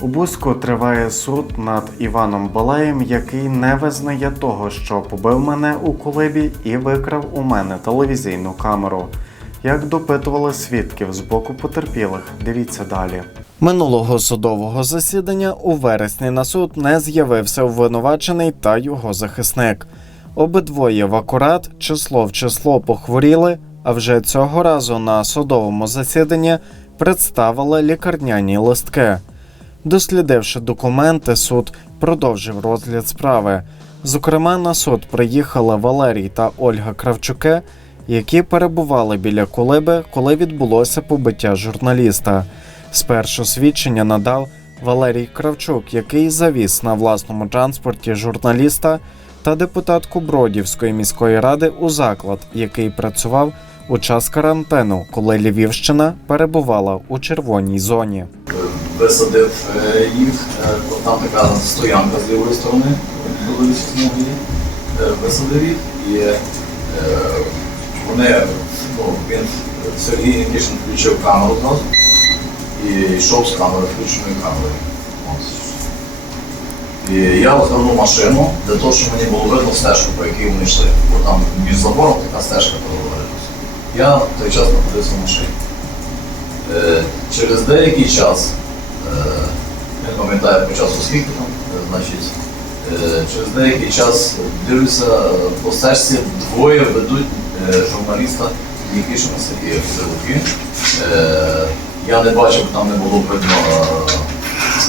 У Бузьку триває суд над Іваном Балаєм, який не визнає того, що побив мене у колибі і викрав у мене телевізійну камеру. Як допитували свідків з боку потерпілих, дивіться далі. Минулого судового засідання у вересні на суд не з'явився обвинувачений та його захисник. Обидвоє в акурат число в число похворіли, а вже цього разу на судовому засіданні представили лікарняні листки. Дослідивши документи, суд продовжив розгляд справи. Зокрема, на суд приїхали Валерій та Ольга Кравчуки, які перебували біля колиби, коли відбулося побиття журналіста. Спершу свідчення надав Валерій Кравчук, який завіз на власному транспорті журналіста та депутатку Бродівської міської ради у заклад, який працював у час карантину, коли Львівщина перебувала у червоній зоні. Висадив е, їх. Е, Там така стоянка з лівої сторони, були смуги, висадив їх і е, вони, ну, він Сергій Нікішин включив камеру зразу і йшов з камери, включеною камерою. І я розвернув машину для того, щоб мені було видно стежку, по якій вони йшли. Бо там між забором така стежка провалилася. Я в той час знаходився в машині. Е, Через деякий час Е, не пам'ятаю по часу скільки там, е, значить, е, через деякий час дивлюся по стежці, двоє ведуть е, журналіста Нікішина Сергія Силуки. Я не бачив, там не було видно,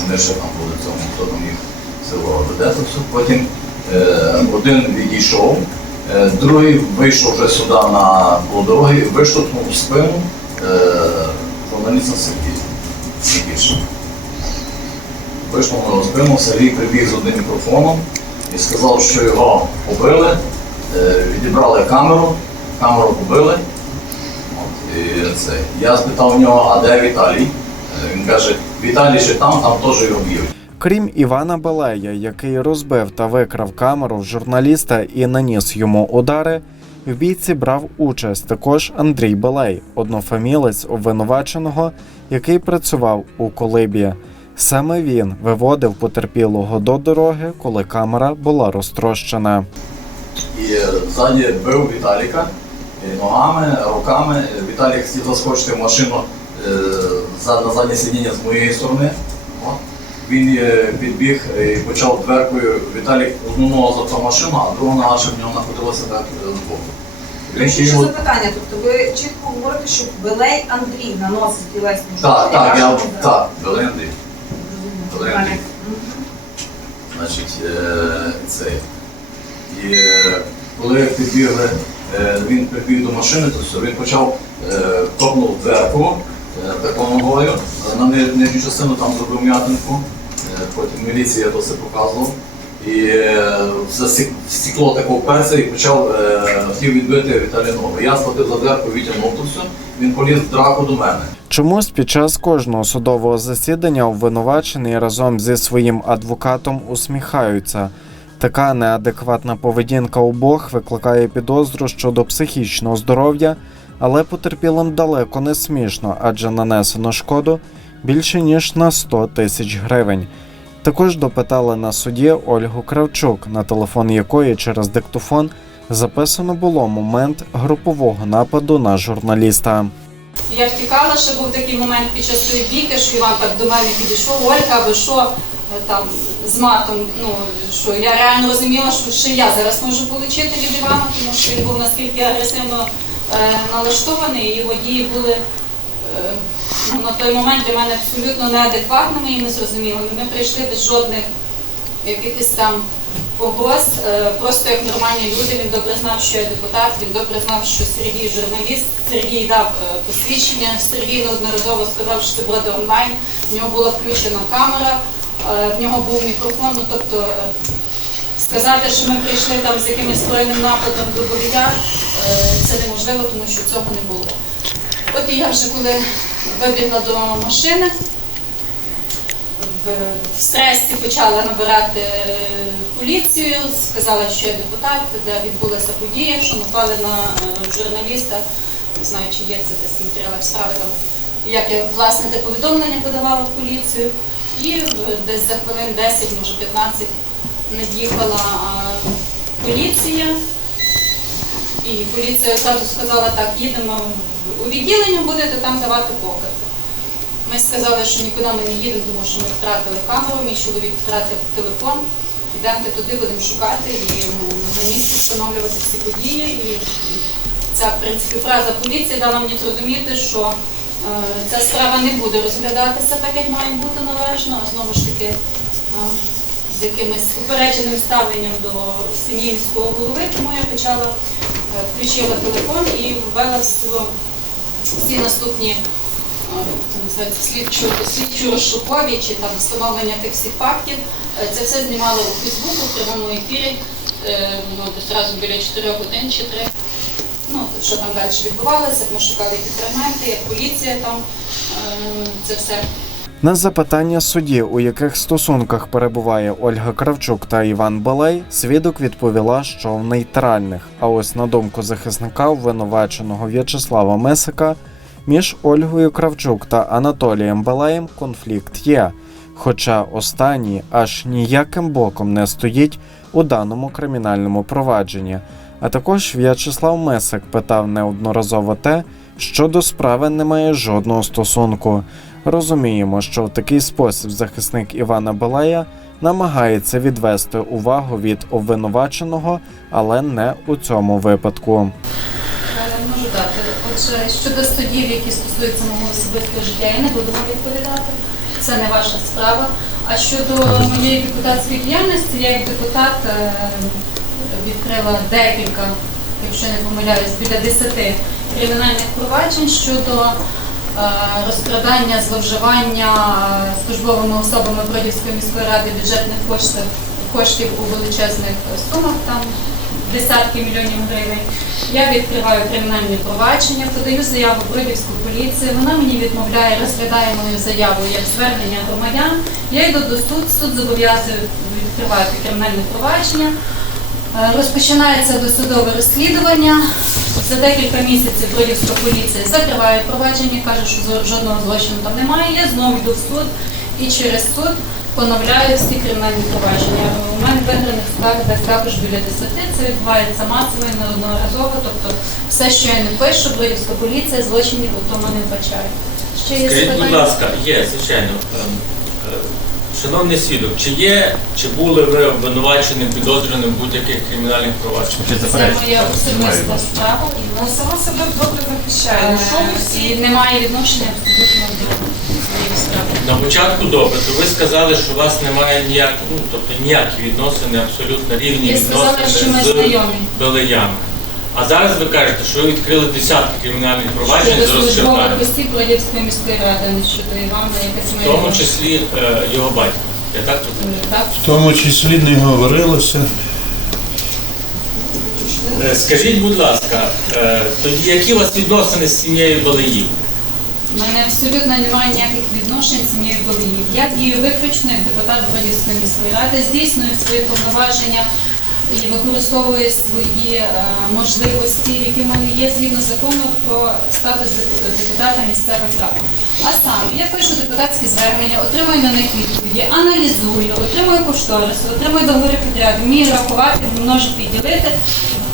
вони ще там були в цьому, хто там їх силував веде. Потім один відійшов, другий вийшов вже сюди на полудороги, виштовхнув в спину журналіста Сергія Нікішина. Вийшов на спину, Сергій прибіг з одним мікрофоном і сказав, що його побили, е, відібрали камеру, камеру побили. І це. Я спитав у нього, а де Віталій? Е, Він каже, Віталій ще там, там теж його б'ють. Крім Івана Балея, який розбив та викрав камеру журналіста і наніс йому удари, в бійці брав участь також Андрій Балей, однофамілець обвинуваченого, який працював у колибі. Саме він виводив потерпілого до дороги, коли камера була розтрощена. І е, ззаді бив Віталіка ногами, руками. Віталік хотів заскочити в машину е, на заднє сидіння з моєї сторони. Він е, підбіг і почав дверкою. Віталік одну ногу запхав машину, а друга нога ще в нього знаходилася так е, збоку. Ще запитання, тобто ви чітко говорите, що Белей Андрій наносить тілесні Так, так, я так, Белий Андрій. Белий Значить, е, цей. І е, коли підбігли, е, він прибіг до машини, то він почав топнув дверку е, на нижню частину там зробив м'ятинку, потім міліція то все показував. І засік- стекло таке вперся і почав хотів відбити Віталій ногу. Я схватив за дверку, відтягнув то все, він поліз в драку до мене. Чомусь під час кожного судового засідання обвинувачений разом зі своїм адвокатом усміхаються. Така неадекватна поведінка обох викликає підозру щодо психічного здоров'я, але потерпілим далеко не смішно, адже нанесено шкоду більше ніж на 100 тисяч гривень. Також допитали на суді Ольгу Кравчук, на телефон якої через диктофон записано було момент групового нападу на журналіста. Я втікала, ще був такий момент під час тої бійки, що Іван так до мене підійшов, Олька, ви що е, там з матом, ну що я реально розуміла, що ще я зараз можу отримати від Івана, тому що він був наскільки агресивно е, налаштований, і його дії були е, ну, на той момент для мене абсолютно неадекватними і незрозумілими. Ми прийшли без жодних якихось там погроз, е, просто як нормальні люди. Він добре знав, що я депутат, він добре знав, що Сергій журналіст. Сергій дав е, посвідчення. Сергій неодноразово сказав, що це буде онлайн. В нього була включена камера, е, в нього був мікрофон. Ну тобто сказати, що ми прийшли там з якимось збройним нападом до Борія, це неможливо, тому що цього не було. От і я вже коли вибігла до машини, в, стресі почала набирати поліцію, сказала, що я депутат, де відбулася подія, що напали на е, журналіста. Не знаю, чи є це десь матеріалах справи там, як я власне те повідомлення подавала в поліцію. І е, десь за хвилин 10, може 15 над'їхала е, поліція. І поліція одразу сказала, так, їдемо у відділення, будете там давати покази. Ми сказали, що нікуди ми не їдемо, тому що ми втратили камеру, мій чоловік втратив телефон. Йдемте туди, будемо шукати і на місці встановлювати всі події. І ця в принципі фраза поліції дала мені зрозуміти, що е, ця справа не буде розглядатися так, як має бути належно, а знову ж таки е, з якимось упередженим ставленням до сім'ї міського голови, тому я почала е, включила телефон і ввела всі наступні е, це називається слідчу, слідчу розшукові чи там встановлення тих всіх фактів. Е, Це все знімали у Фейсбуку в прямому ефірі, е, ну, десь разом біля 4 годин чи 3. Ну, що там далі відбувалося, ми шукали фрагменти, як поліція там е, це все На запитання судді, у яких стосунках перебуває Ольга Кравчук та Іван Балей, свідок відповіла, що в нейтральних. А ось на думку захисника обвинуваченого В'ячеслава Месика, між Ольгою Кравчук та Анатолієм Балеєм конфлікт є. Хоча останній аж ніяким боком не стоїть у даному кримінальному провадженні. А також В'ячеслав Месик питав неодноразово те, що до справи не має жодного стосунку. Розуміємо, що в такий спосіб захисник Івана Балая намагається відвести увагу від обвинуваченого, але не у цьому випадку. Можу дати. Отже, щодо судів, які стосуються мого особистого життя, я не буду вам відповідати. Це не ваша справа. А щодо моєї депутатської діяльності, я як депутат е, відкрила декілька, якщо не помиляюсь, біля 10 кримінальних проваджень щодо е, розкрадання, зловживання е, службовими особами Бродівської міської ради бюджетних коштів, коштів у величезних сумах, там десятки мільйонів гривень. Я відкриваю кримінальні провадження, подаю заяву Бродівську поліцію. Вона мені відмовляє, розглядає мою заяву як звернення громадян. Я йду до суду, суд зобов'язує відкривати кримінальне провадження. Е, Розпочинається досудове розслідування. За декілька місяців Бродівська поліція закриває провадження, каже, що жодного злочину там немає. Я знову йду в суд і через суд поновляю всі кримінальні провадження. У мене справ десь також біля 10. Це відбувається масово і неодноразово. Тобто все, що я не пишу, Бродівська поліція злочинів у тому не вбачає. Ще є Скажіть, будь ласка, є, звичайно. Ем, е, Шановний свідок, чи є, чи були ви обвинуваченим, підозрюваним в будь-яких кримінальних провадженнях? Це моя особиста справа. і Вона сама себе добре захищає. Ну, Що ви Е, всі І немає відношення абсолютно до. На початку добре, то ви сказали, що у вас немає ніяк, ну, тобто ніякі відносини, абсолютно рівні Я сказала, що ми відносини знайомі. з Белеями. А зараз ви кажете, що ви відкрили десятки кримінальних проваджень Щодо з службових осіб міської ради, не щодо Івана, якась в моя тому числі е, його батька. Я так розумію? Так? В тому числі не говорилося. Е, Скажіть, будь ласка, е, тоді які у вас відносини з сім'єю Балеїв? У мене абсолютно немає ніяких відношень з цією Болиїв. Я дію виключно як депутат Бродівської міської ради, здійсную свої повноваження і використовую свої е, можливості, які в мене є згідно закону про статус деп- депутата місцевих рад. А саме я пишу депутатські звернення, отримую на них відповіді, аналізую, отримую кошториси, отримую договори підряду, вмію рахувати, множити і ділити.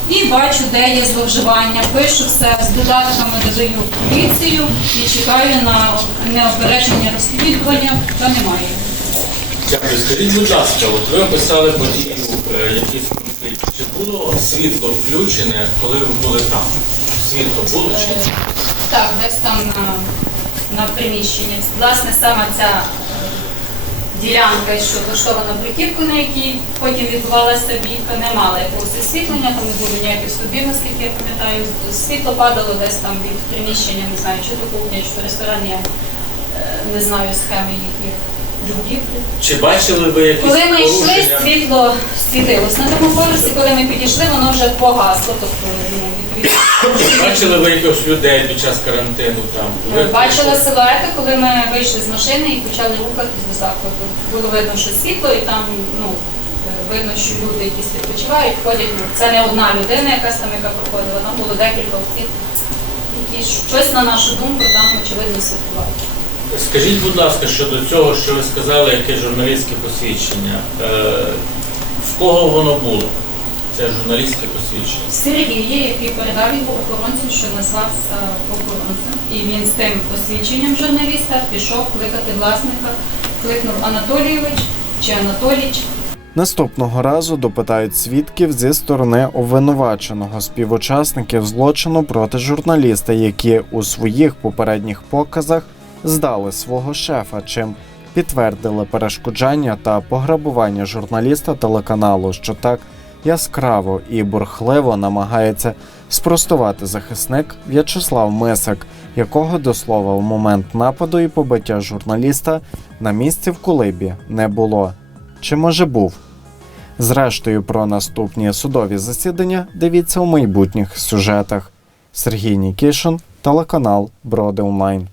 І бачу, де є зловживання, пишу все з додатками, додаю поліцію і чекаю на неопередження розслідування, та немає. Дякую. Скажіть, будь ласка, от ви описали подію, е, які в конфлікті. Чи було світло включене, коли ви були там? Світло було чи ні? Так, десь там на, на приміщенні. Власне, саме ця е, ділянка, що влаштована бруківку, на якій потім відбувалася бійка, не мала якогось освітлення, там не було ніяких судів, наскільки я пам'ятаю. Світло падало десь там від приміщення, не знаю, чи до кухні, чи до ресторану, я е, не знаю схеми їхніх. Чи бачили ви якісь Коли ми йшли, порушення? світло світилось. На тому поверсі, коли ми підійшли, воно вже погасло. Тобто, ну, відповідно. Чи бачили ви якихось людей під час карантину там? Ви Бачила силуети, коли ми вийшли з машини і почали рухатись до закладу. Було видно, що світло, і там ну, е, видно, що люди якісь відпочивають, ходять. Ну, це не одна людина, якась там, яка проходила, там було декілька осіб, які щось, на нашу думку, там очевидно святкували. Скажіть, будь ласка, щодо цього, що ви сказали, яке журналістське посвідчення. Е, в кого воно було? Це журналістське посвідчення. Сергій, який передав його охоронцю, що назвався охоронцем, і він з тим посвідченням журналіста пішов кликати власника, кликнув Анатолійович чи Анатоліч. Наступного разу допитають свідків зі сторони обвинуваченого співучасників злочину проти журналіста, які у своїх попередніх показах здали свого шефа, чим підтвердили перешкоджання та пограбування журналіста телеканалу, що так яскраво і бурхливо намагається спростувати захисник В'ячеслав Мисик, якого до слова в момент нападу і побиття журналіста на місці в Кулибі не було. Чи може був? Зрештою, про наступні судові засідання дивіться у майбутніх сюжетах. Сергій Нікішин, телеканал Броди Онлайн.